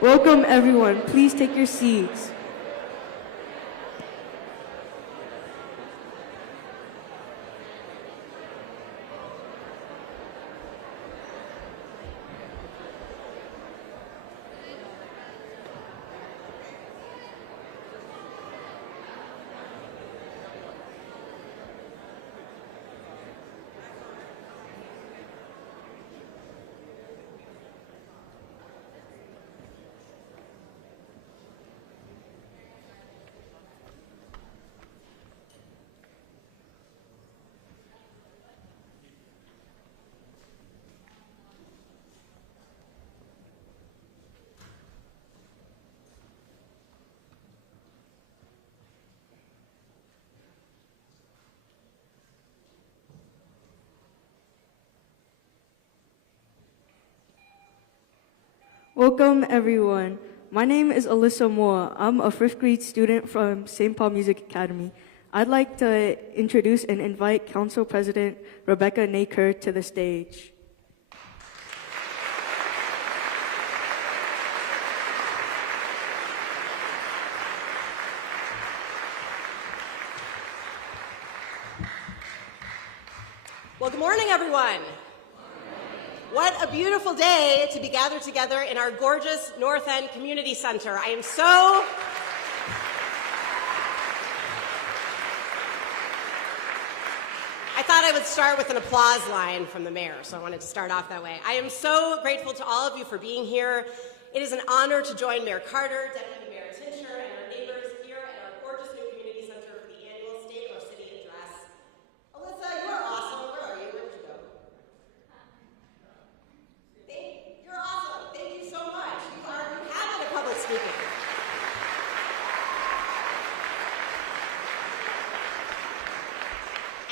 Welcome, everyone. Please take your seats. Welcome, everyone. My name is Alyssa Moore. I'm a fifth grade student from St. Paul Music Academy. I'd like to introduce and invite Council President Rebecca Naker to the stage. Well, good morning, everyone. What a beautiful day to be gathered together in our gorgeous North End Community Center. I thought I would start with an applause line from the mayor, so I wanted to start off that way. I am so grateful to all of you for being here. It is an honor to join Mayor Carter, Deputy Mayor Tincher, and our neighbors here at our gorgeous new community center for the annual State of Our City Address. Alyssa, you are awesome. Where are you? Where did you go? You're awesome. Thank you so much. You have been a public speaker.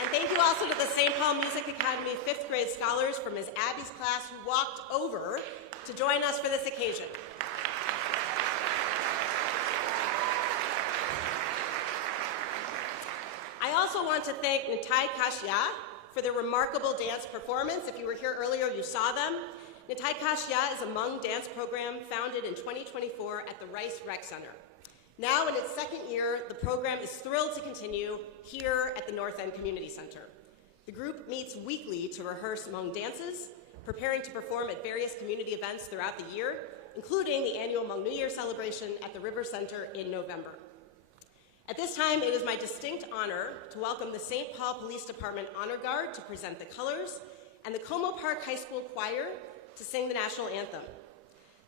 And thank you also to the St. Paul Music Academy 5th grade scholars from Ms. Abby's class who walked over to join us for this occasion. I also want to thank Nitai Kashya for their remarkable dance performance. If you were here earlier, you saw them. Nitai Kashya is a Hmong dance program founded in 2024 at the Rice Rec Center. Now in its second year, the program is thrilled to continue here at the North End Community Center. The group meets weekly to rehearse Hmong dances, preparing to perform at various community events throughout the year, including the annual Hmong New Year celebration at the River Center in November. At this time, it is my distinct honor to welcome the St. Paul Police Department Honor Guard to present the colors and the Como Park High School Choir to sing the national anthem.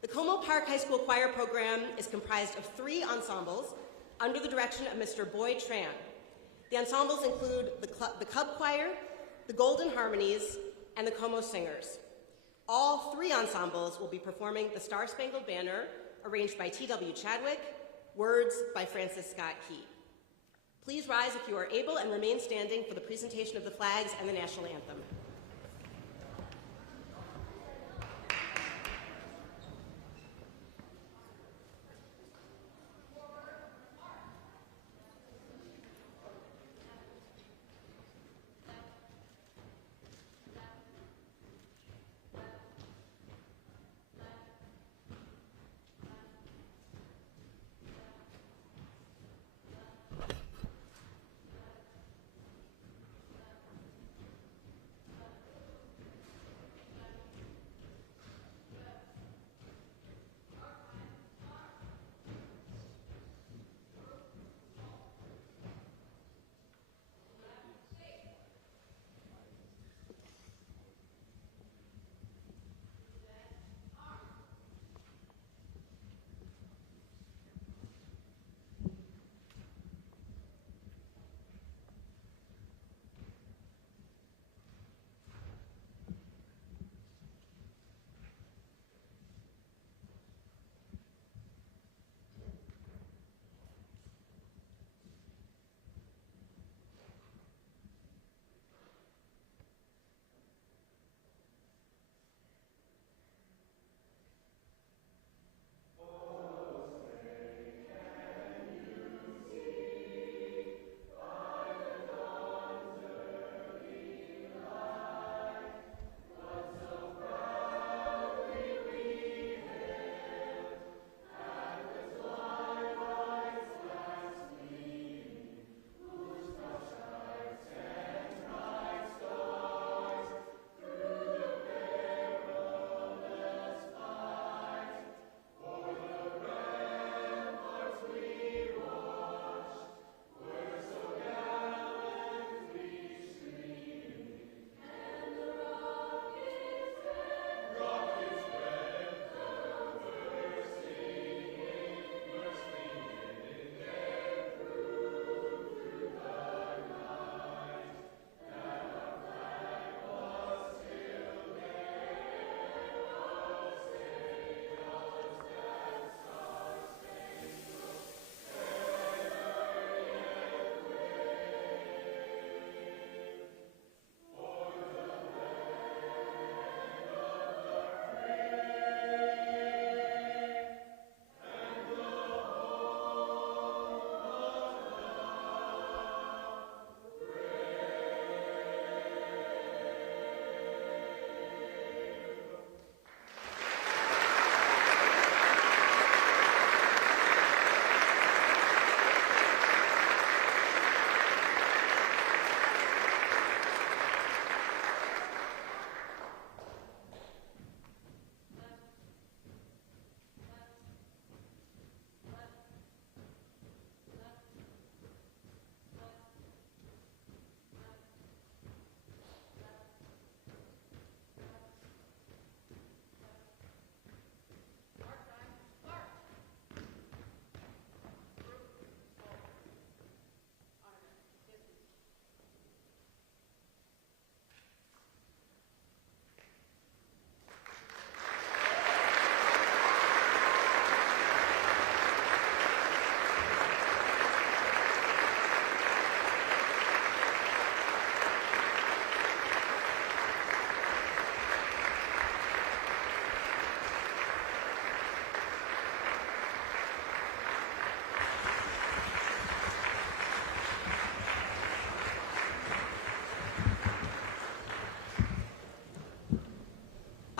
The Como Park High School Choir program is comprised of 3 ensembles under the direction of Mr. Boy Tran. The ensembles include the Cub Choir, the Golden Harmonies, and the Como Singers. All 3 ensembles will be performing the Star Spangled Banner, arranged by T.W. Chadwick, words by Francis Scott Key. Please rise if you are able and remain standing for the presentation of the flags and the national anthem.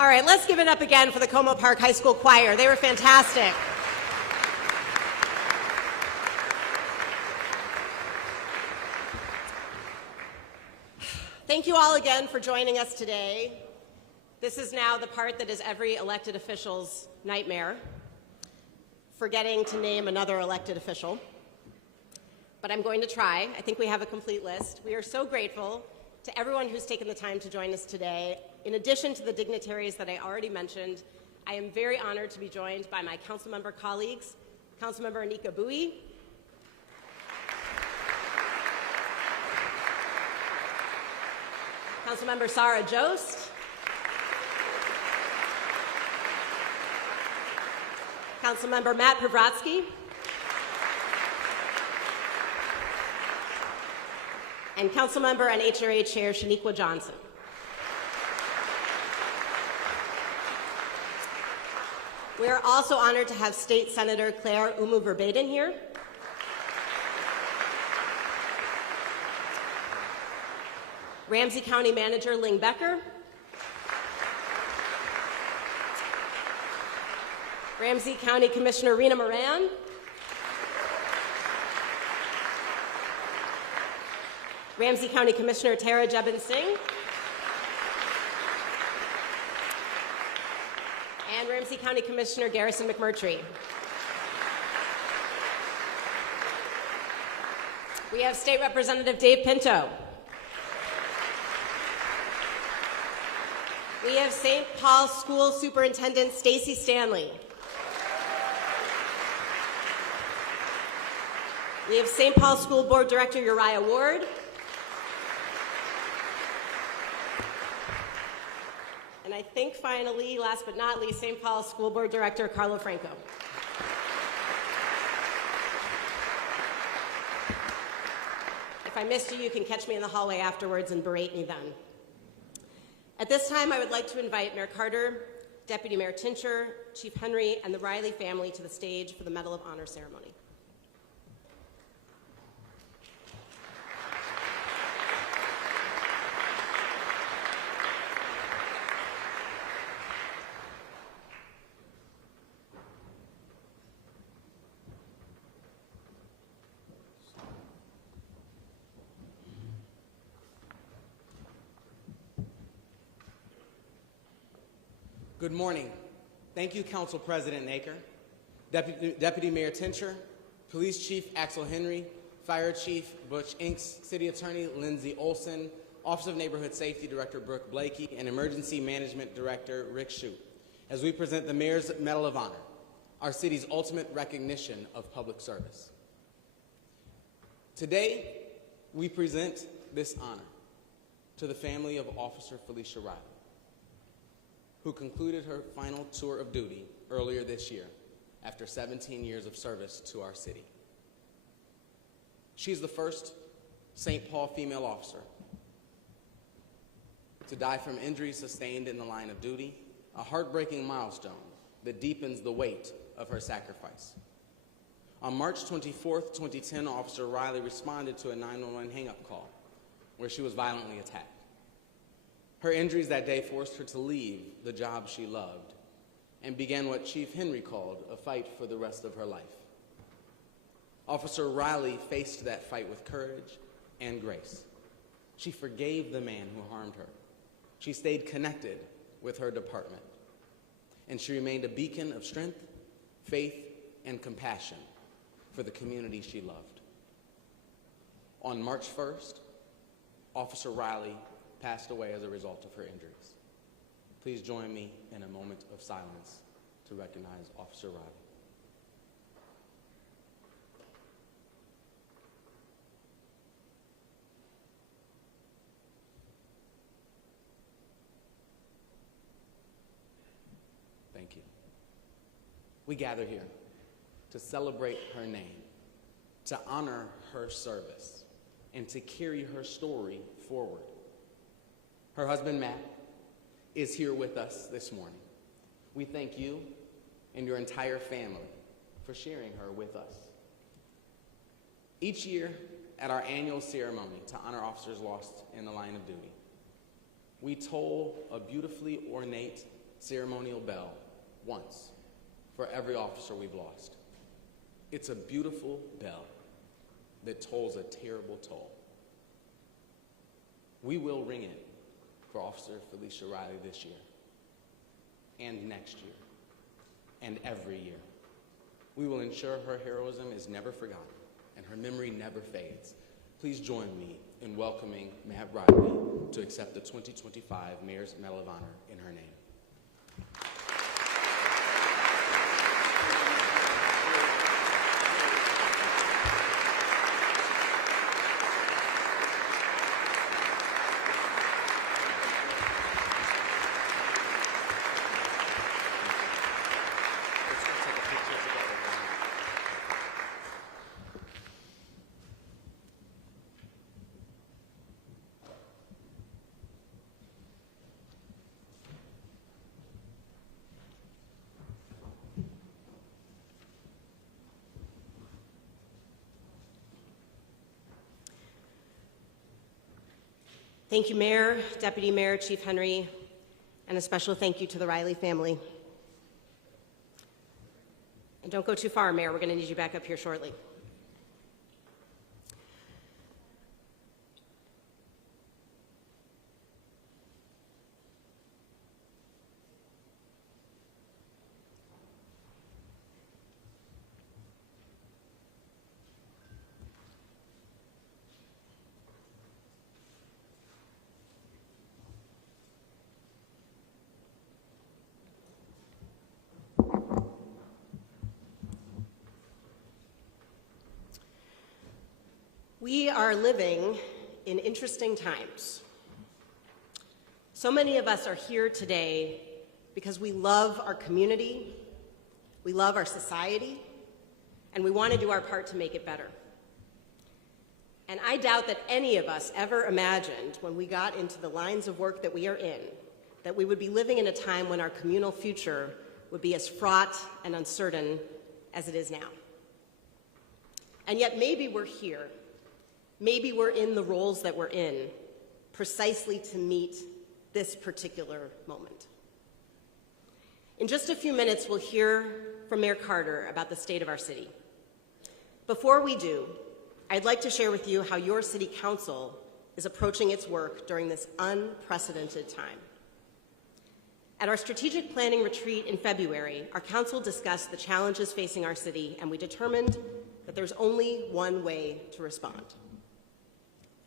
All right, let's give it up again for the Como Park High School Choir. They were fantastic. Thank you all again for joining us today. This is now the part that is every elected official's nightmare, forgetting to name another elected official. But I'm going to try. I think we have a complete list. We are so grateful to everyone who's taken the time to join us today. In addition to the dignitaries that I already mentioned, I am very honored to be joined by my council member colleagues, Councilmember Anika Bowie, Councilmember Sarah Jost, Councilmember Matt Pravratsky, and Councilmember and HRA Chair Shaniqua Johnson. We are also honored to have State Senator Claire Umu Verbaden here. Ramsey County Manager Ling Becker. Ramsey County Commissioner Rena Moran. Ramsey County Commissioner Tara Jebin Singh. And Ramsey County Commissioner Garrison McMurtry. We have State Representative Dave Pinto. We have St. Paul School Superintendent Stacy Stanley. We have St. Paul School Board Director Uriah Ward. And I think finally, last but not least, St. Paul School Board Director Carlo Franco. If I missed you, you can catch me in the hallway afterwards and berate me then. At this time, I would like to invite Mayor Carter, Deputy Mayor Tincher, Chief Henry, and the Riley family to the stage for the Medal of Honor ceremony. Good morning. Thank you, Council President Naker, Deputy Mayor Tincher, Police Chief Axel Henry, Fire Chief Butch Inks, City Attorney Lindsay Olson, Office of Neighborhood Safety Director Brooke Blakey, and Emergency Management Director Rick Shute, as we present the Mayor's Medal of Honor, our city's ultimate recognition of public service. Today, we present this honor to the family of Officer Felicia Riley, who concluded her final tour of duty earlier this year after 17 years of service to our city. She's the first St. Paul female officer to die from injuries sustained in the line of duty, a heartbreaking milestone that deepens the weight of her sacrifice. On March 24th, 2010, Officer Riley responded to a 911 hang-up call where she was violently attacked. Her injuries that day forced her to leave the job she loved and began what Chief Henry called a fight for the rest of her life. Officer Riley faced that fight with courage and grace. She forgave the man who harmed her. She stayed connected with her department, and she remained a beacon of strength, faith, and compassion for the community she loved. On March 1st, Officer Riley passed away as a result of her injuries. Please join me in a moment of silence to recognize Officer Riley. Thank you. We gather here to celebrate her name, to honor her service, and to carry her story forward. Her husband, Matt, is here with us this morning. We thank you and your entire family for sharing her with us. Each year at our annual ceremony to honor officers lost in the line of duty, we toll a beautifully ornate ceremonial bell once for every officer we've lost. It's a beautiful bell that tolls a terrible toll. We will ring it for Officer Felicia Riley this year, and next year, and every year. We will ensure her heroism is never forgotten and her memory never fades. Please join me in welcoming Matt Riley to accept the 2025 Mayor's Medal of Honor in her name. Thank you, Mayor, Deputy Mayor, Chief Henry, and a special thank you to the Riley family. And don't go too far, Mayor. We're going to need you back up here shortly. We are living in interesting times. So many of us are here today because we love our community, we love our society, and we want to do our part to make it better. And I doubt that any of us ever imagined when we got into the lines of work that we are in, that we would be living in a time when our communal future would be as fraught and uncertain as it is now. And yet maybe we're here. Maybe we're in the roles that we're in precisely to meet this particular moment. In just a few minutes, we'll hear from Mayor Carter about the state of our city. Before we do, I'd like to share with you how your city council is approaching its work during this unprecedented time. At our strategic planning retreat in February, our council discussed the challenges facing our city, and we determined that there's only one way to respond.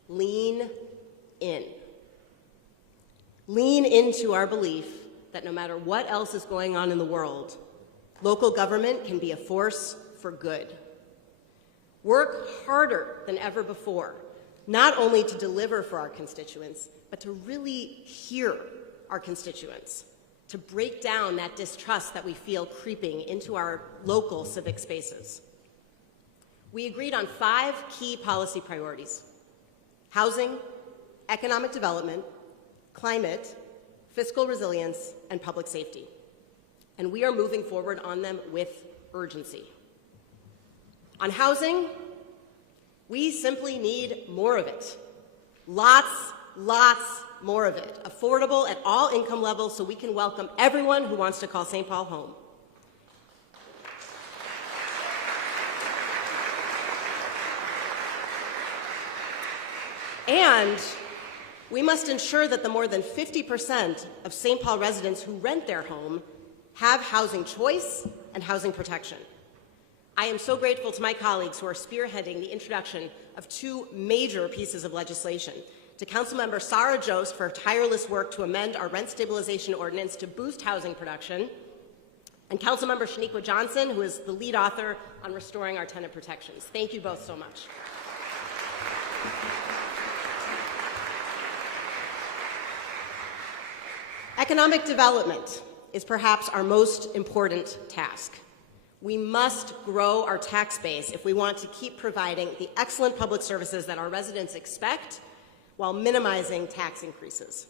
Lean in. Lean into our belief that no matter what else is going on in the world, local government can be a force for good. Work harder than ever before, not only to deliver for our constituents, but to really hear our constituents, to break down that distrust that we feel creeping into our local civic spaces. We agreed on 5 key policy priorities: housing, economic development, climate, fiscal resilience, and public safety. And we are moving forward on them with urgency. On housing, we simply need more of it. Lots more of it. Affordable at all income levels so we can welcome everyone who wants to call St. Paul home. And we must ensure that the more than 50% of St. Paul residents who rent their home have housing choice and housing protection. I am so grateful to my colleagues who are spearheading the introduction of 2 major pieces of legislation. To Councilmember Sarah Jost for her tireless work to amend our rent stabilization ordinance to boost housing production, and Councilmember Shaniqua Johnson, who is the lead author on restoring our tenant protections. Thank you both so much. Economic development is perhaps our most important task. We must grow our tax base if we want to keep providing the excellent public services that our residents expect while minimizing tax increases.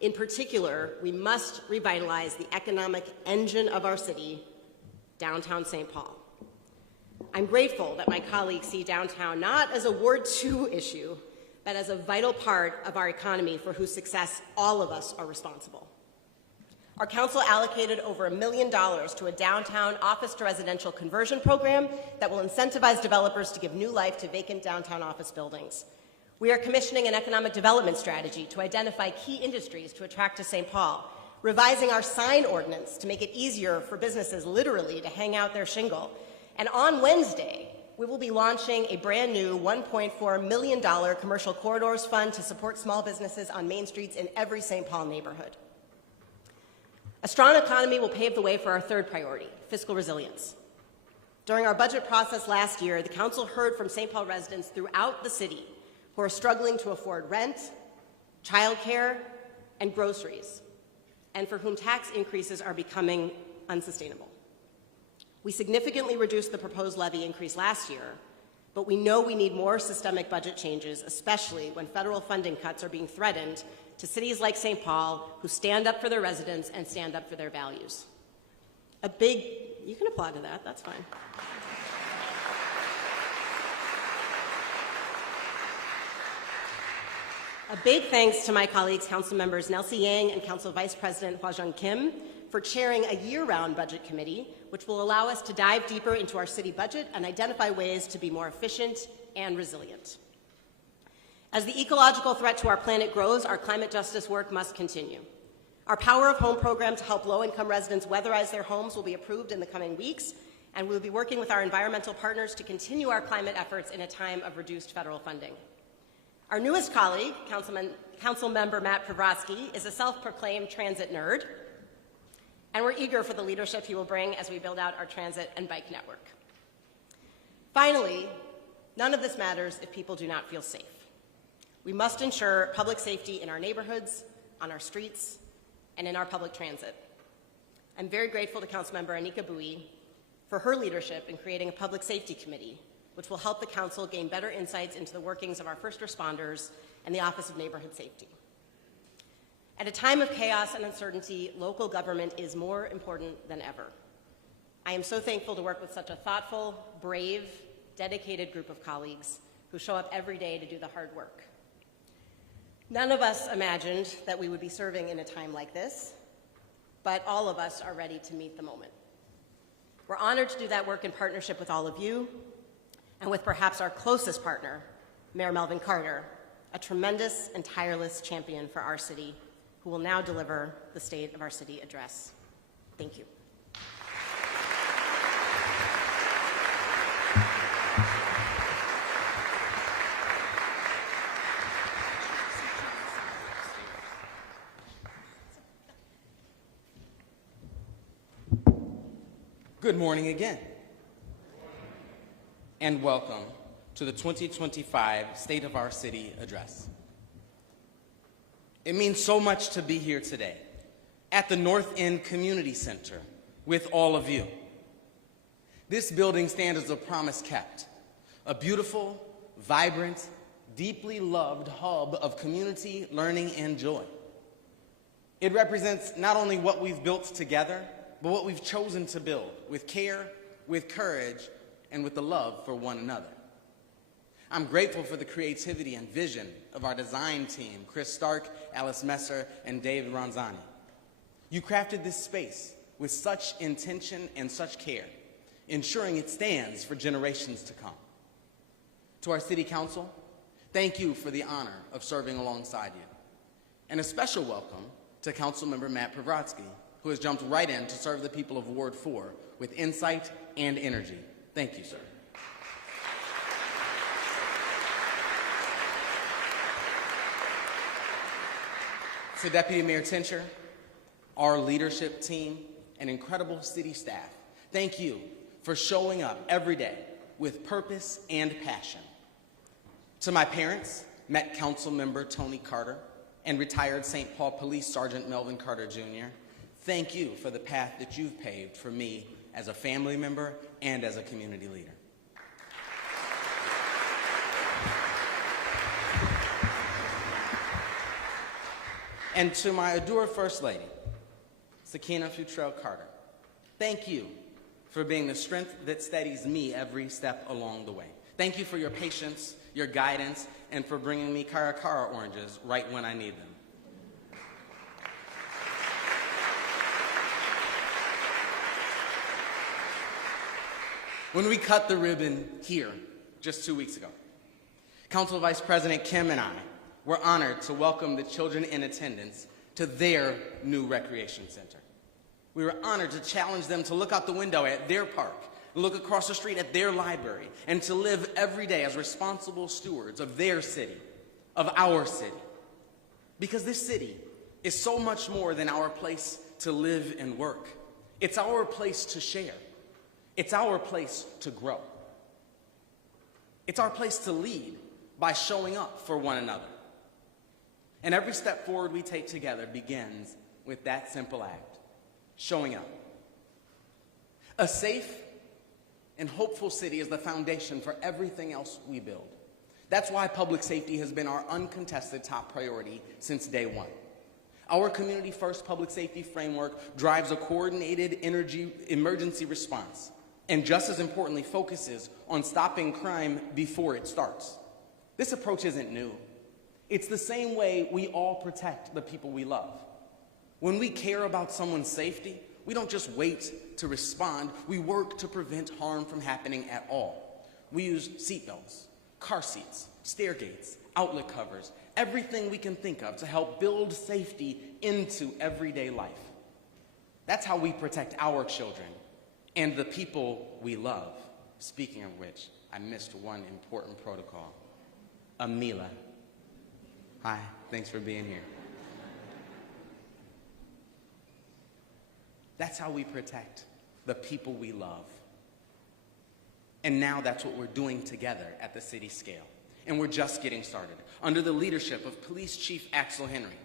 In particular, we must revitalize the economic engine of our city, downtown St. Paul. I'm grateful that my colleagues see downtown not as a Ward 2 issue, but as a vital part of our economy for whose success all of us are responsible. Our council allocated over $1 million to a downtown office-to-residential conversion program that will incentivize developers to give new life to vacant downtown office buildings. We are commissioning an economic development strategy to identify key industries to attract to St. Paul, revising our sign ordinance to make it easier for businesses literally to hang out their shingle. And on Wednesday, we will be launching a brand new $1.4 million commercial corridors fund to support small businesses on main streets in every St. Paul neighborhood. A strong economy will pave the way for our third priority, fiscal resilience. During our budget process last year, the council heard from St. Paul residents throughout the city who are struggling to afford rent, childcare, and groceries, and for whom tax increases are becoming unsustainable. We significantly reduced the proposed levy increase last year, but we know we need more systemic budget changes, especially when federal funding cuts are being threatened to cities like St. Paul who stand up for their residents and stand up for their values. You can applaud to that, that's fine. A big thanks to my colleagues, Council Members Nelsie Yang and Council Vice President Hwa-Jung Kim for chairing a year-round budget committee, which will allow us to dive deeper into our city budget and identify ways to be more efficient and resilient. As the ecological threat to our planet grows, our climate justice work must continue. Our Power of Home program to help low-income residents weatherize their homes will be approved in the coming weeks, and we'll be working with our environmental partners to continue our climate efforts in a time of reduced federal funding. Our newest colleague, Council Member Matt Pravratsky, is a self-proclaimed transit nerd, and we're eager for the leadership he will bring as we build out our transit and bike network. Finally, none of this matters if people do not feel safe. We must ensure public safety in our neighborhoods, on our streets, and in our public transit. I'm very grateful to Councilmember Anika Bui for her leadership in creating a public safety committee, which will help the council gain better insights into the workings of our first responders and the Office of Neighborhood Safety. At a time of chaos and uncertainty, local government is more important than ever. I am so thankful to work with such a thoughtful, brave, dedicated group of colleagues who show up every day to do the hard work. None of us imagined that we would be serving in a time like this, but all of us are ready to meet the moment. We're honored to do that work in partnership with all of you and with perhaps our closest partner, Mayor Melvin Carter, a tremendous and tireless champion for our city, who will now deliver the State of our City address. Thank you. Good morning again, and welcome to the 2025 State of Our City Address. It means so much to be here today at the North End Community Center with all of you. This building stands as a promise kept, a beautiful, vibrant, deeply loved hub of community, learning, and joy. It represents not only what we've built together, but what we've chosen to build with care, with courage, and with the love for one another. I'm grateful for the creativity and vision of our design team, Chris Stark, Alice Messer, and David Ronzani. You crafted this space with such intention and such care, ensuring it stands for generations to come. To our City Council, thank you for the honor of serving alongside you. And a special welcome to Councilmember Matt Pravratsky, who has jumped right in to serve the people of Ward 4 with insight and energy. Thank you, sir. To Deputy Mayor Tincher, our leadership team, and incredible city staff, thank you for showing up every day with purpose and passion. To my parents, Met Council Member Tony Carter and retired St. Paul Police Sergeant Melvin Carter Jr., thank you for the path that you've paved for me as a family member and as a community leader. And to my adored First Lady, Sakina Futrell Carter, thank you for being the strength that steadies me every step along the way. Thank you for your patience, your guidance, and for bringing me Cara oranges right when I need them. when we cut the ribbon here just 2 weeks ago. Council Vice President Kim and I were honored to welcome the children in attendance to their new recreation center. We were honored to challenge them to look out the window at their park, look across the street at their library, and to live every day as responsible stewards of their city, of our city. Because this city is so much more than our place to live and work. It's our place to share. It's our place to grow. It's our place to lead by showing up for one another. And every step forward we take together begins with that simple act, showing up. A safe and hopeful city is the foundation for everything else we build. That's why public safety has been our uncontested top priority since day one. Our Community First public safety framework drives a coordinated emergency response, and just as importantly, focuses on stopping crime before it starts. This approach isn't new. It's the same way we all protect the people we love. When we care about someone's safety, we don't just wait to respond, we work to prevent harm from happening at all. We use seatbelts, car seats, stair gates, outlet covers, everything we can think of to help build safety into everyday life. That's how we protect our children and the people we love. Speaking of which, I missed one important protocol. Amila. Hi, thanks for being here. That's how we protect the people we love. And now that's what we're doing together at the city scale. And we're just getting started. Under the leadership of Police Chief Axel Henry,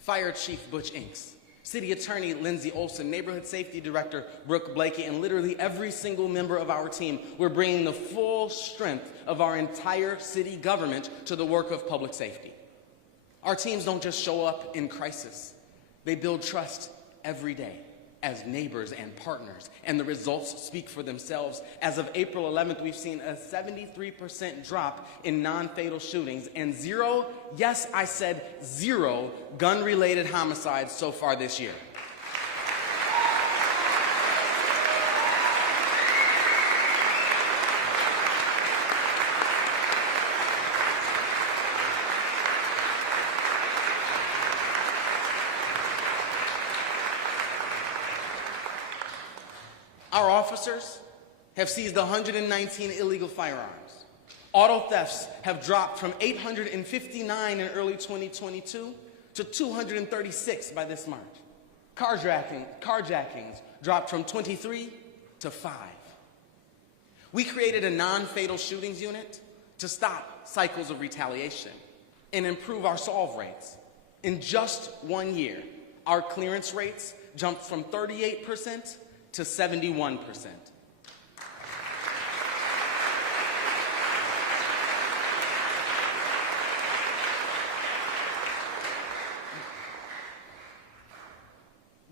Fire Chief Butch Inks, City Attorney Lindsay Olson, Neighborhood Safety Director Brooke Blakey, and literally every single member of our team, we're bringing the full strength of our entire city government to the work of public safety. Our teams don't just show up in crisis. They build trust every day as neighbors and partners, and the results speak for themselves. As of April 11th, we've seen a 73% drop in non-fatal shootings and zero, yes, I said zero, gun-related homicides so far this year. Our officers have seized 119 illegal firearms. Auto thefts have dropped from 859 in early 2022 to 236 by this March. Carjackings dropped from 23 to 5. We created a non-fatal shootings unit to stop cycles of retaliation and improve our solve rates. In just 1 year, our clearance rates jumped from 38% to 71%.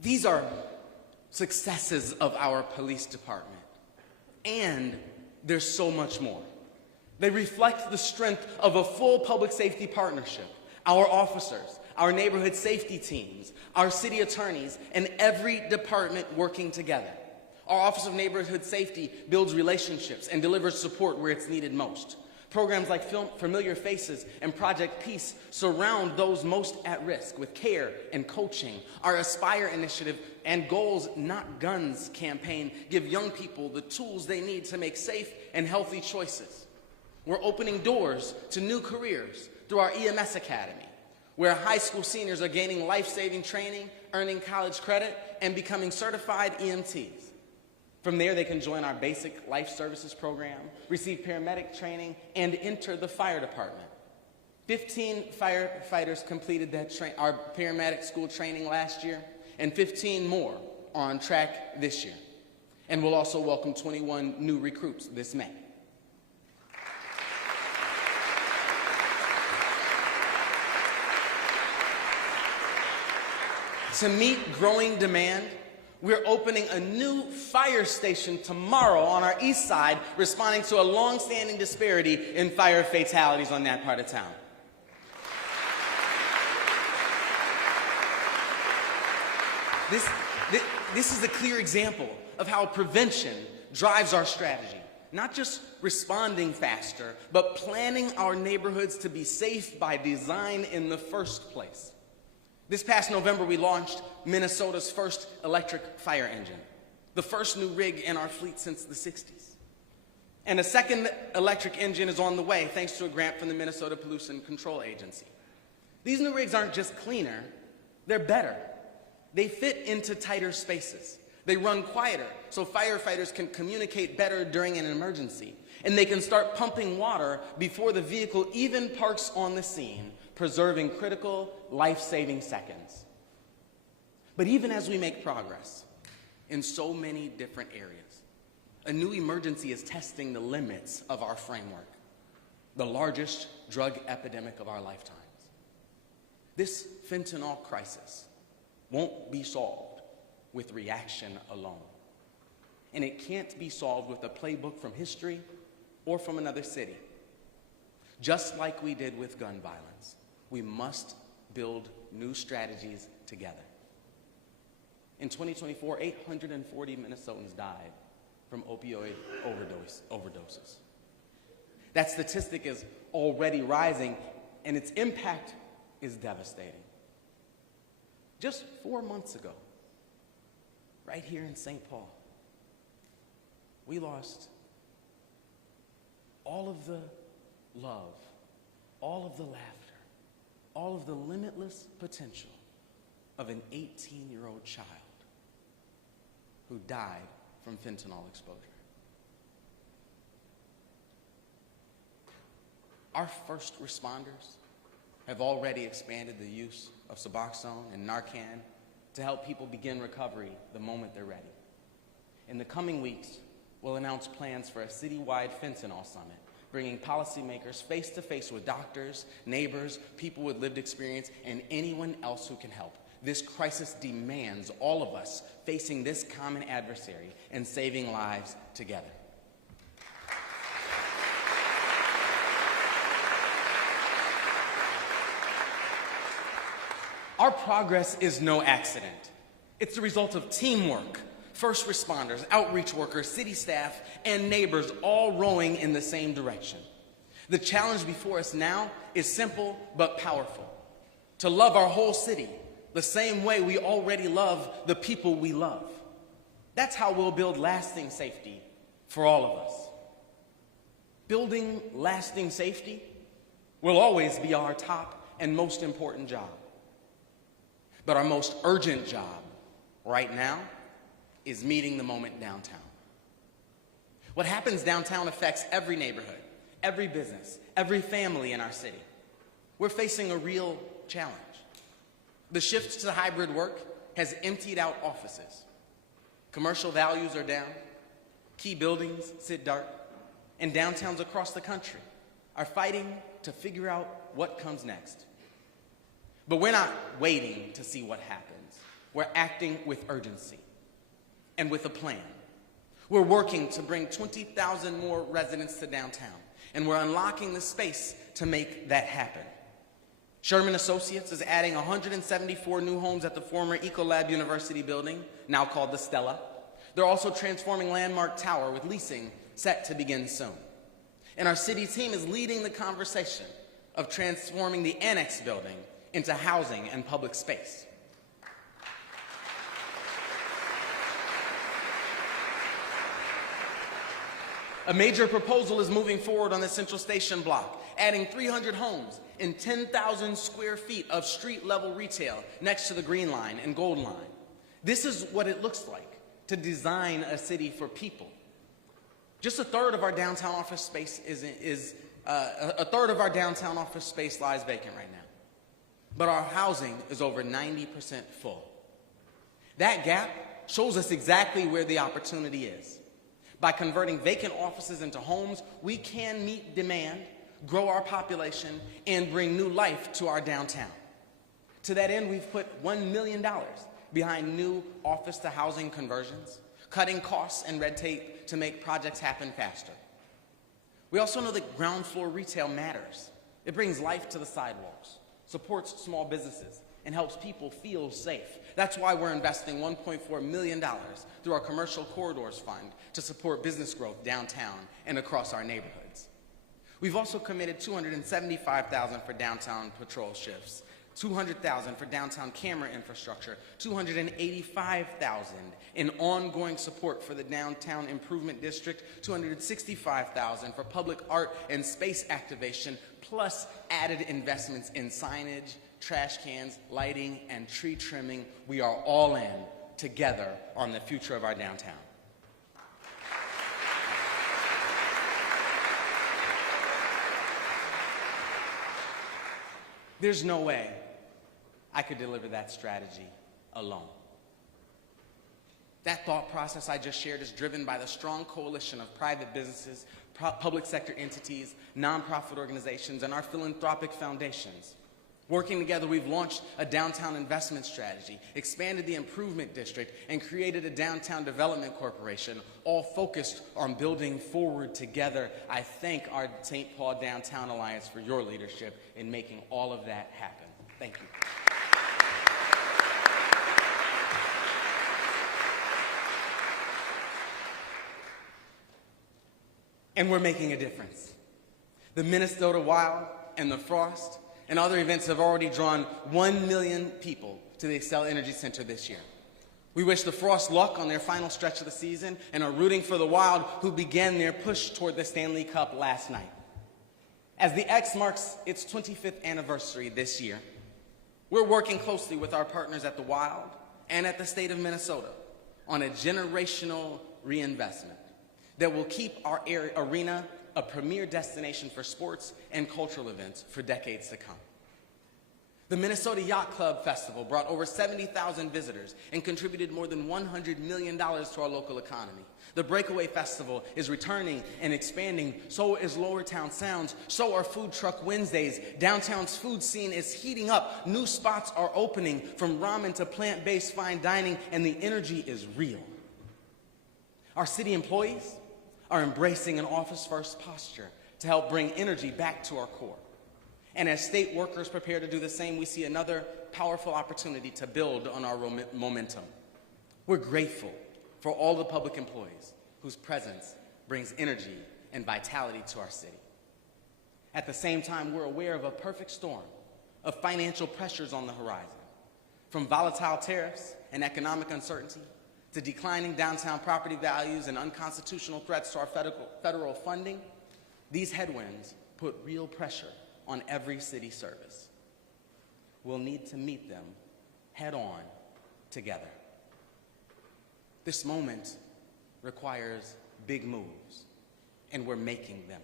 These are successes of our police department, and there's so much more. They reflect the strength of a full public safety partnership. Our officers, our neighborhood safety teams, our city attorneys, and every department working together. Our Office of Neighborhood Safety builds relationships and delivers support where it's needed most. Programs like Familiar Faces and Project Peace surround those most at risk with care and coaching. Our Aspire initiative and Goals Not Guns campaign give young people the tools they need to make safe and healthy choices. We're opening doors to new careers through our EMS Academy, where high school seniors are gaining life-saving training, earning college credit, and becoming certified EMTs. From there, they can join our basic life services program, receive paramedic training, and enter the fire department. 15 firefighters completed our paramedic school training last year, and 15 more are on track this year. And we'll also welcome 21 new recruits this May. To meet growing demand, we're opening a new fire station tomorrow on our east side, responding to a long-standing disparity in fire fatalities on that part of town. This is a clear example of how prevention drives our strategy. not just responding faster, but planning our neighborhoods to be safe by design in the first place. This past November, we launched Minnesota's first electric fire engine, the first new rig in our fleet since the 60s. And a second electric engine is on the way thanks to a grant from the Minnesota Pollution Control Agency. These new rigs aren't just cleaner, they're better. They fit into tighter spaces. They run quieter, so firefighters can communicate better during an emergency. And they can start pumping water before the vehicle even parks on the scene, preserving critical, life-saving seconds. But even as we make progress in so many different areas, a new emergency is testing the limits of our framework, the largest drug epidemic of our lifetimes. This fentanyl crisis won't be solved with reaction alone. And it can't be solved with a playbook from history or from another city. Just like we did with gun violence, we must build new strategies together. In 2024, 840 Minnesotans died from opioid overdoses. That statistic is already rising, and its impact is devastating. Just 4 months ago, right here in St. Paul, we lost all of the love, all of the laughter, all of the limitless potential of an 18-year-old child who died from fentanyl exposure. Our first responders have already expanded the use of Suboxone and Narcan to help people begin recovery the moment they're ready. In the coming weeks, we'll announce plans for a citywide fentanyl summit, bringing policymakers face to face with doctors, neighbors, people with lived experience, and anyone else who can help. This crisis demands all of us facing this common adversary and saving lives together. Our progress is no accident. It's the result of teamwork, first responders, outreach workers, city staff, and neighbors all rowing in the same direction. The challenge before us now is simple but powerful: to love our whole city the same way we already love the people we love. That's how we'll build lasting safety for all of us. Building lasting safety will always be our top and most important job. But our most urgent job right now is meeting the moment downtown. What happens downtown affects every neighborhood, every business, every family in our city. We're facing a real challenge. The shift to hybrid work has emptied out offices. Commercial values are down, key buildings sit dark, and downtowns across the country are fighting to figure out what comes next. But we're not waiting to see what happens. We're acting with urgency and with a plan. We're working to bring 20,000 more residents to downtown, and we're unlocking the space to make that happen. Sherman Associates is adding 174 new homes at the former Ecolab University building, now called the Stella. They're also transforming Landmark Tower with leasing set to begin soon. And our city team is leading the conversation of transforming the Annex building into housing and public space. A major proposal is moving forward on the Central Station block, adding 300 homes and 10,000 square feet of street-level retail next to the Green Line and Gold Line. This is what it looks like to design a city for people. Just a third of our downtown office space lies vacant right now, but our housing is over 90% full. That gap shows us exactly where the opportunity is. By converting vacant offices into homes, we can meet demand, grow our population, and bring new life to our downtown. To that end, we've put $1 million behind new office-to-housing conversions, cutting costs and red tape to make projects happen faster. We also know that ground floor retail matters. It brings life to the sidewalks, supports small businesses, and helps people feel safe. That's why we're investing $1.4 million through our Commercial Corridors Fund to support business growth downtown and across our neighborhoods. We've also committed $275,000 for downtown patrol shifts, $200,000 for downtown camera infrastructure, $285,000 in ongoing support for the Downtown Improvement District, $265,000 for public art and space activation, plus added investments in signage, trash cans, lighting, and tree trimming. We are all in together on the future of our downtown. There's no way I could deliver that strategy alone. That thought process I just shared is driven by the strong coalition of private businesses, public sector entities, nonprofit organizations, and our philanthropic foundations. Working together, we've launched a downtown investment strategy, expanded the improvement district, and created a downtown development corporation, all focused on building forward together. I thank our St. Paul Downtown Alliance for your leadership in making all of that happen. Thank you. And we're making a difference. The Minnesota Wild and the Frost and other events have already drawn 1 million people to the Xcel Energy Center this year. We wish the Frost luck on their final stretch of the season and are rooting for the Wild, who began their push toward the Stanley Cup last night. As the X marks its 25th anniversary this year, we're working closely with our partners at the Wild and at the state of Minnesota on a generational reinvestment that will keep our arena a premier destination for sports and cultural events for decades to come. The Minnesota Yacht Club Festival brought over 70,000 visitors and contributed more than $100 million to our local economy. The Breakaway Festival is returning and expanding, so is Lower Town Sounds, so are Food Truck Wednesdays. Downtown's food scene is heating up. New spots are opening, from ramen to plant-based fine dining, and the energy is real. Our city employees are embracing an office-first posture to help bring energy back to our core. And as state workers prepare to do the same, we see another powerful opportunity to build on our momentum. We're grateful for all the public employees whose presence brings energy and vitality to our city. At the same time, we're aware of a perfect storm of financial pressures on the horizon, from volatile tariffs and economic uncertainty to declining downtown property values and unconstitutional threats to our federal funding. These headwinds put real pressure on every city service. We'll need to meet them head on together. This moment requires big moves, and we're making them.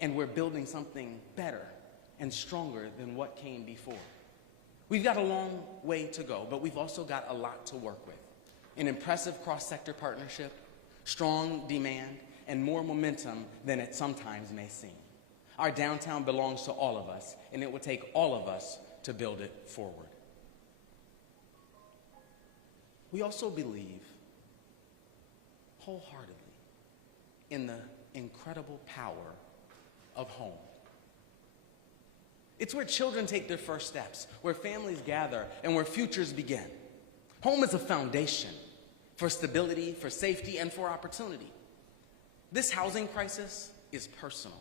And we're building something better and stronger than what came before. We've got a long way to go, but we've also got a lot to work with. An impressive cross-sector partnership, strong demand, and more momentum than it sometimes may seem. Our downtown belongs to all of us, and it will take all of us to build it forward. We also believe wholeheartedly in the incredible power of home. It's where children take their first steps, where families gather, and where futures begin. Home is a foundation for stability, for safety, and for opportunity. This housing crisis is personal.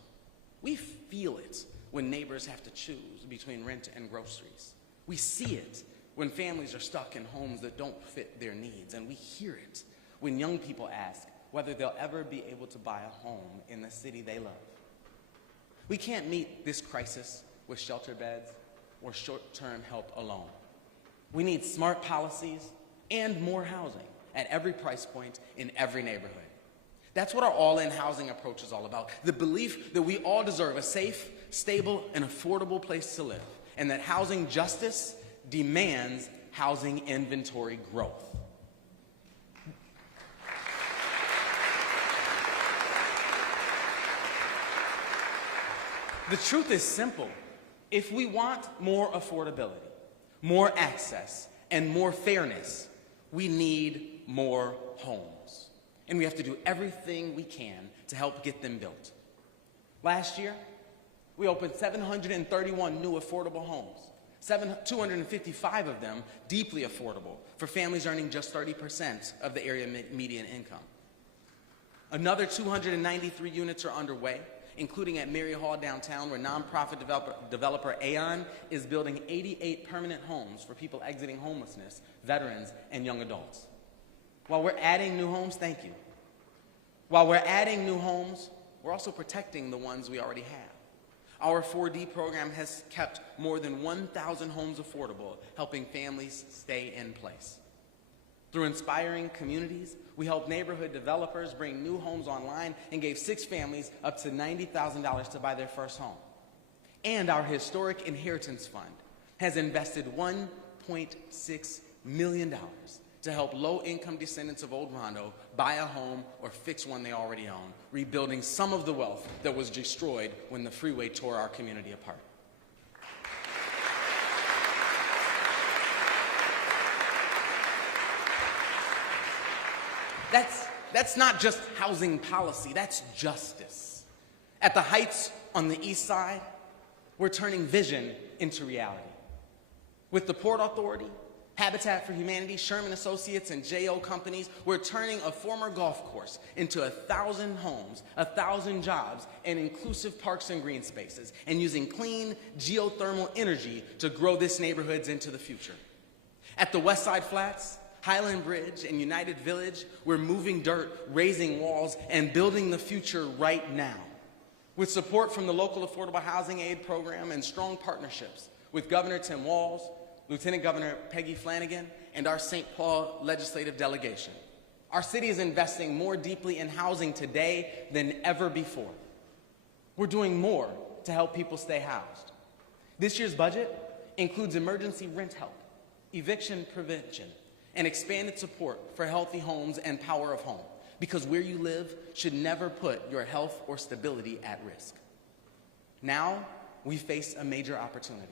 We feel it when neighbors have to choose between rent and groceries. We see it when families are stuck in homes that don't fit their needs. And we hear it when young people ask whether they'll ever be able to buy a home in the city they love. We can't meet this crisis with shelter beds or short-term help alone. We need smart policies and more housing at every price point in every neighborhood. That's what our all-in housing approach is all about. The belief that we all deserve a safe, stable, and affordable place to live, and that housing justice demands housing inventory growth. The truth is simple. If we want more affordability, more access, and more fairness, we need more homes. And we have to do everything we can to help get them built. Last year, we opened 731 new affordable homes, 255 of them deeply affordable for families earning just 30% of the area median income. Another 293 units are underway, including at Mary Hall downtown, where nonprofit developer Aon is building 88 permanent homes for people exiting homelessness, veterans, and young adults. While we're adding new homes, thank you. While we're adding new homes, we're also protecting the ones we already have. Our 4D program has kept more than 1,000 homes affordable, helping families stay in place. Through inspiring communities, we helped neighborhood developers bring new homes online and gave 6 families up to $90,000 to buy their first home. And our historic inheritance fund has invested $1.6 million to help low-income descendants of Old Rondo buy a home or fix one they already own, rebuilding some of the wealth that was destroyed when the freeway tore our community apart. That's not just housing policy, that's justice. At the Heights on the east side, we're turning vision into reality. With the Port Authority, Habitat for Humanity, Sherman Associates, and J.O. companies, we're turning a former golf course into 1,000 homes, 1,000 jobs, and inclusive parks and green spaces, and using clean geothermal energy to grow this neighborhood into the future. At the West Side Flats, Highland Bridge, and United Village, we're moving dirt, raising walls, and building the future right now. With support from the local Affordable Housing Aid Program and strong partnerships with Governor Tim Walz, Lieutenant Governor Peggy Flanagan, and our St. Paul legislative delegation, our city is investing more deeply in housing today than ever before. We're doing more to help people stay housed. This year's budget includes emergency rent help, eviction prevention, and expanded support for healthy homes and power of home, because where you live should never put your health or stability at risk. Now, we face a major opportunity.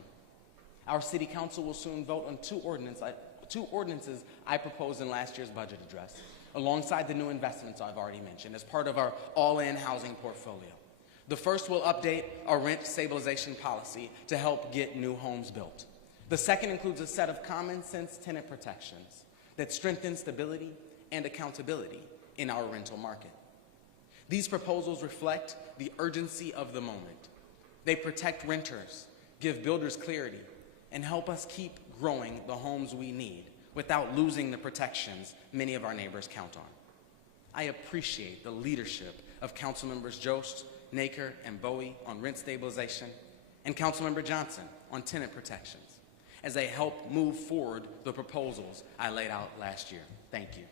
Our city council will soon vote on two ordinances I proposed in last year's budget address, alongside the new investments I've already mentioned, as part of our all-in housing portfolio. The first will update our rent stabilization policy to help get new homes built. The second includes a set of common-sense tenant protections that strengthen stability and accountability in our rental market. These proposals reflect the urgency of the moment. They protect renters, give builders clarity, and help us keep growing the homes we need without losing the protections many of our neighbors count on. I appreciate the leadership of Councilmembers Jost, Naker, and Bowie on rent stabilization, and Councilmember Johnson on tenant protections, as they help move forward the proposals I laid out last year. Thank you.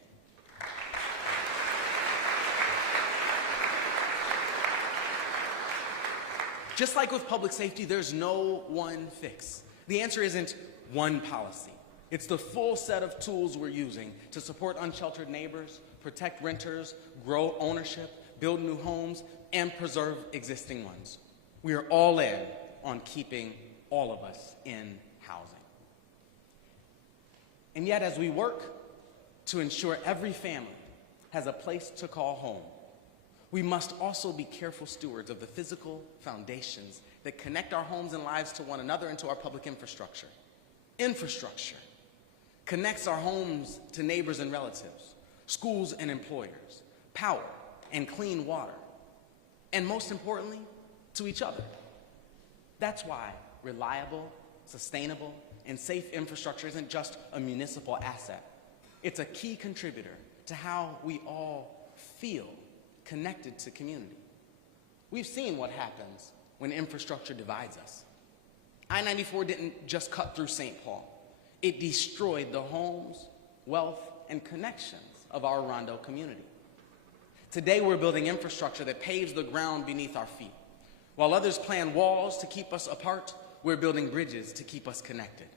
Just like with public safety, there's no one fix. The answer isn't one policy. It's the full set of tools we're using to support unsheltered neighbors, protect renters, grow ownership, build new homes, and preserve existing ones. We are all in on keeping all of us in housing. And yet, as we work to ensure every family has a place to call home, we must also be careful stewards of the physical foundations that connect our homes and lives to one another and to our public infrastructure. Infrastructure connects our homes to neighbors and relatives, schools and employers, power and clean water, and most importantly, to each other. That's why reliable, sustainable, and safe infrastructure isn't just a municipal asset. It's a key contributor to how we all feel connected to community. We've seen what happens when infrastructure divides us. I-94 didn't just cut through St. Paul. It destroyed the homes, wealth, and connections of our Rondo community. Today, we're building infrastructure that paves the ground beneath our feet. While others plan walls to keep us apart, we're building bridges to keep us connected.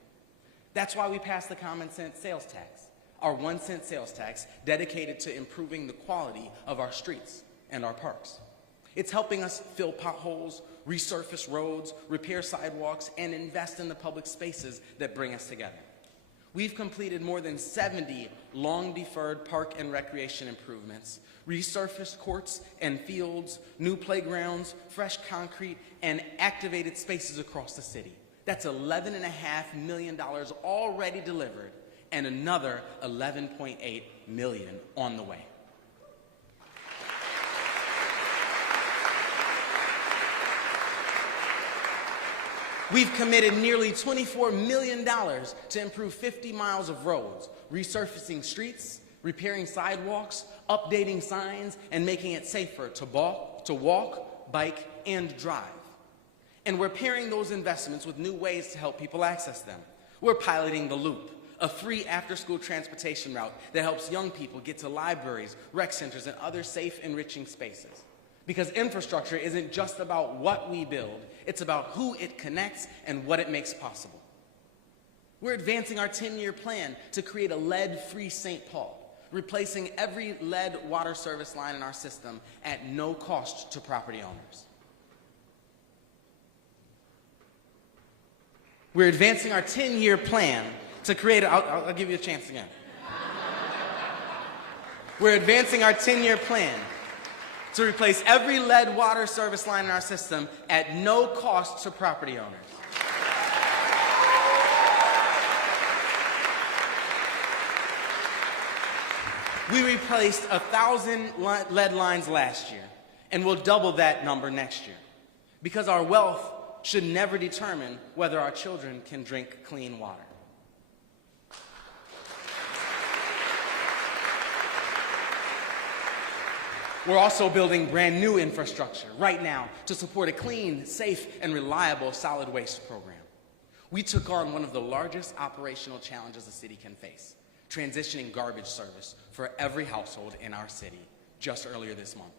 That's why we passed the common sense sales tax, our 1-cent sales tax dedicated to improving the quality of our streets and our parks. It's helping us fill potholes, resurface roads, repair sidewalks, and invest in the public spaces that bring us together. We've completed more than 70 long-deferred park and recreation improvements, resurfaced courts and fields, new playgrounds, fresh concrete, and activated spaces across the city. That's $11.5 million already delivered and another $11.8 million on the way. We've committed nearly $24 million to improve 50 miles of roads, resurfacing streets, repairing sidewalks, updating signs, and making it safer to walk, bike, and drive. And we're pairing those investments with new ways to help people access them. We're piloting the Loop, a free after-school transportation route that helps young people get to libraries, rec centers, and other safe, enriching spaces. Because infrastructure isn't just about what we build, it's about who it connects and what it makes possible. We're advancing our 10-year plan to create a lead-free St. Paul, replacing every lead water service line in our system at no cost to property owners. We're advancing our 10-year plan to create, I'll give you a chance again. We're advancing our 10-year plan to replace every lead water service line in our system at no cost to property owners. We replaced 1,000 lead lines last year, and we'll double that number next year, because our wealth should never determine whether our children can drink clean water. We're also building brand new infrastructure right now to support a clean, safe, and reliable solid waste program. We took on one of the largest operational challenges a city can face, transitioning garbage service for every household in our city just earlier this month.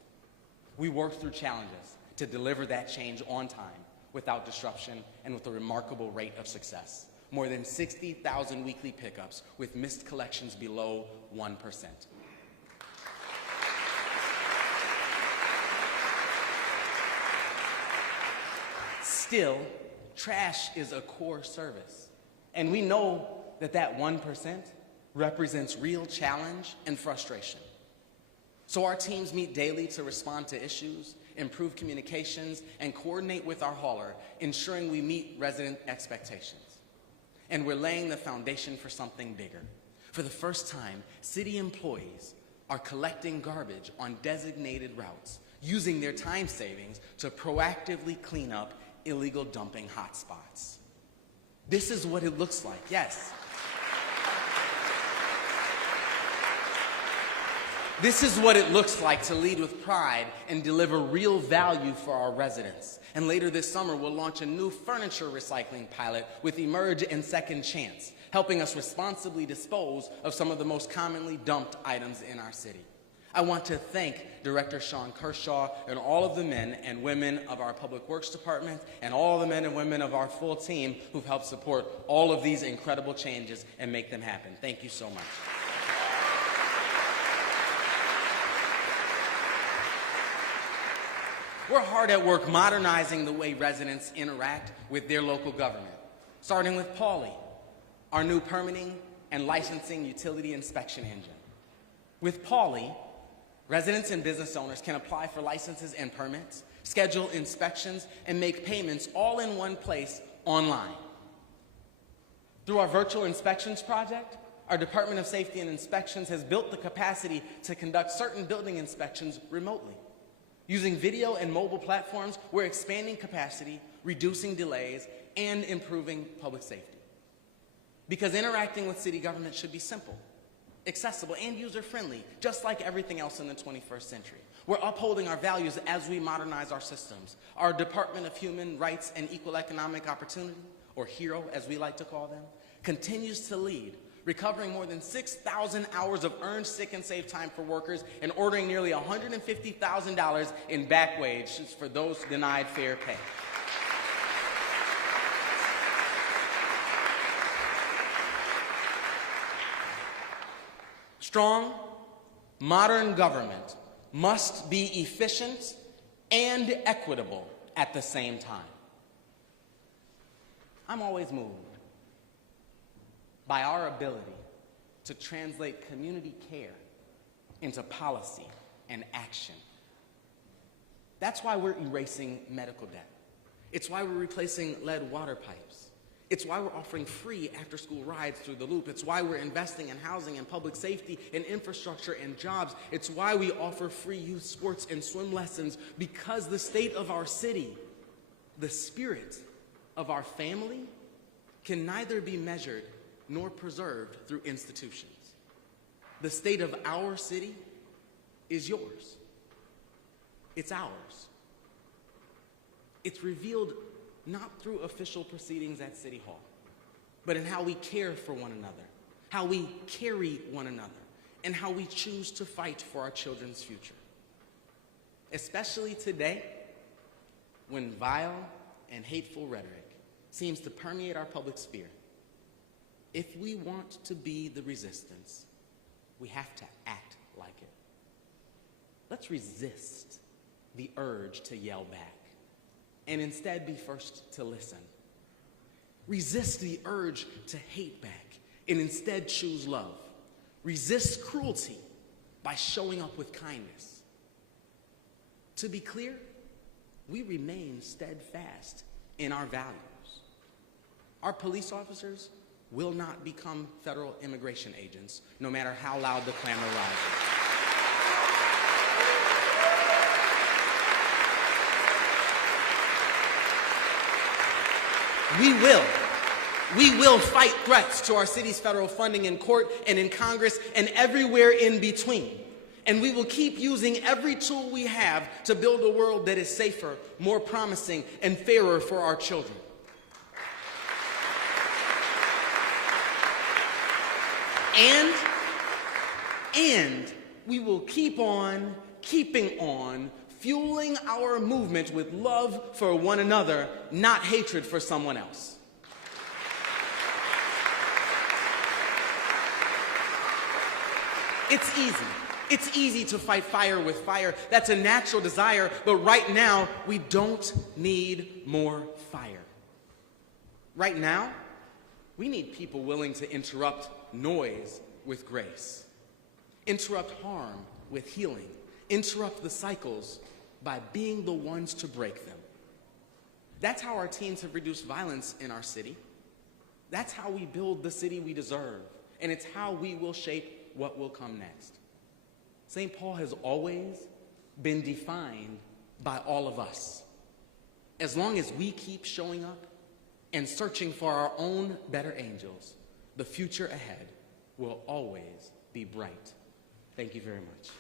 We worked through challenges to deliver that change on time, without disruption, and with a remarkable rate of success. More than 60,000 weekly pickups with missed collections below 1%. Still, trash is a core service, and we know that that 1% represents real challenge and frustration. So our teams meet daily to respond to issues, improve communications, and coordinate with our hauler, ensuring we meet resident expectations. And we're laying the foundation for something bigger. For the first time, city employees are collecting garbage on designated routes, using their time savings to proactively clean up illegal dumping hotspots. This is what it looks like, yes. This is what it looks like to lead with pride and deliver real value for our residents. And later this summer, we'll launch a new furniture recycling pilot with Emerge and Second Chance, helping us responsibly dispose of some of the most commonly dumped items in our city. I want to thank Director Sean Kershaw and all of the men and women of our Public Works Department and all the men and women of our full team who've helped support all of these incredible changes and make them happen. Thank you so much. We're hard at work modernizing the way residents interact with their local government, starting with Pauly, our new permitting and licensing utility inspection engine. With Pauly, residents and business owners can apply for licenses and permits, schedule inspections, and make payments all in one place online. Through our virtual inspections project, our Department of Safety and Inspections has built the capacity to conduct certain building inspections remotely. Using video and mobile platforms, we're expanding capacity, reducing delays, and improving public safety. Because interacting with city government should be simple, accessible, and user-friendly, just like everything else in the 21st century. We're upholding our values as we modernize our systems. Our Department of Human Rights and Equal Economic Opportunity, or HERO as we like to call them, continues to lead, recovering more than 6,000 hours of earned sick and safe time for workers and ordering nearly $150,000 in back wages for those denied fair pay. Strong, modern government must be efficient and equitable at the same time. I'm always moved by our ability to translate community care into policy and action. That's why we're erasing medical debt. It's why we're replacing lead water pipes. It's why we're offering free after-school rides through the Loop. It's why we're investing in housing and public safety and infrastructure and jobs. It's why we offer free youth sports and swim lessons, because the state of our city, the spirit of our family, can neither be measured nor preserved through institutions. The state of our city is yours. It's ours. It's revealed not through official proceedings at City Hall, but in how we care for one another, how we carry one another, and how we choose to fight for our children's future. Especially today, when vile and hateful rhetoric seems to permeate our public sphere. If we want to be the resistance, we have to act like it. Let's resist the urge to yell back, and instead be first to listen. Resist the urge to hate back, and instead choose love. Resist cruelty by showing up with kindness. To be clear, we remain steadfast in our values. Our police officers will not become federal immigration agents, no matter how loud the clamor rises. We will fight threats to our city's federal funding in court and in Congress and everywhere in between. And we will keep using every tool we have to build a world that is safer, more promising, and fairer for our children. And we will keep on keeping on, fueling our movement with love for one another, not hatred for someone else. It's easy. It's easy to fight fire with fire. That's a natural desire, but right now, we don't need more fire. Right now, we need people willing to interrupt noise with grace, interrupt harm with healing, interrupt the cycles by being the ones to break them. That's how our teens have reduced violence in our city. That's how we build the city we deserve, and it's how we will shape what will come next. St. Paul has always been defined by all of us. As long as we keep showing up and searching for our own better angels, the future ahead will always be bright. Thank you very much.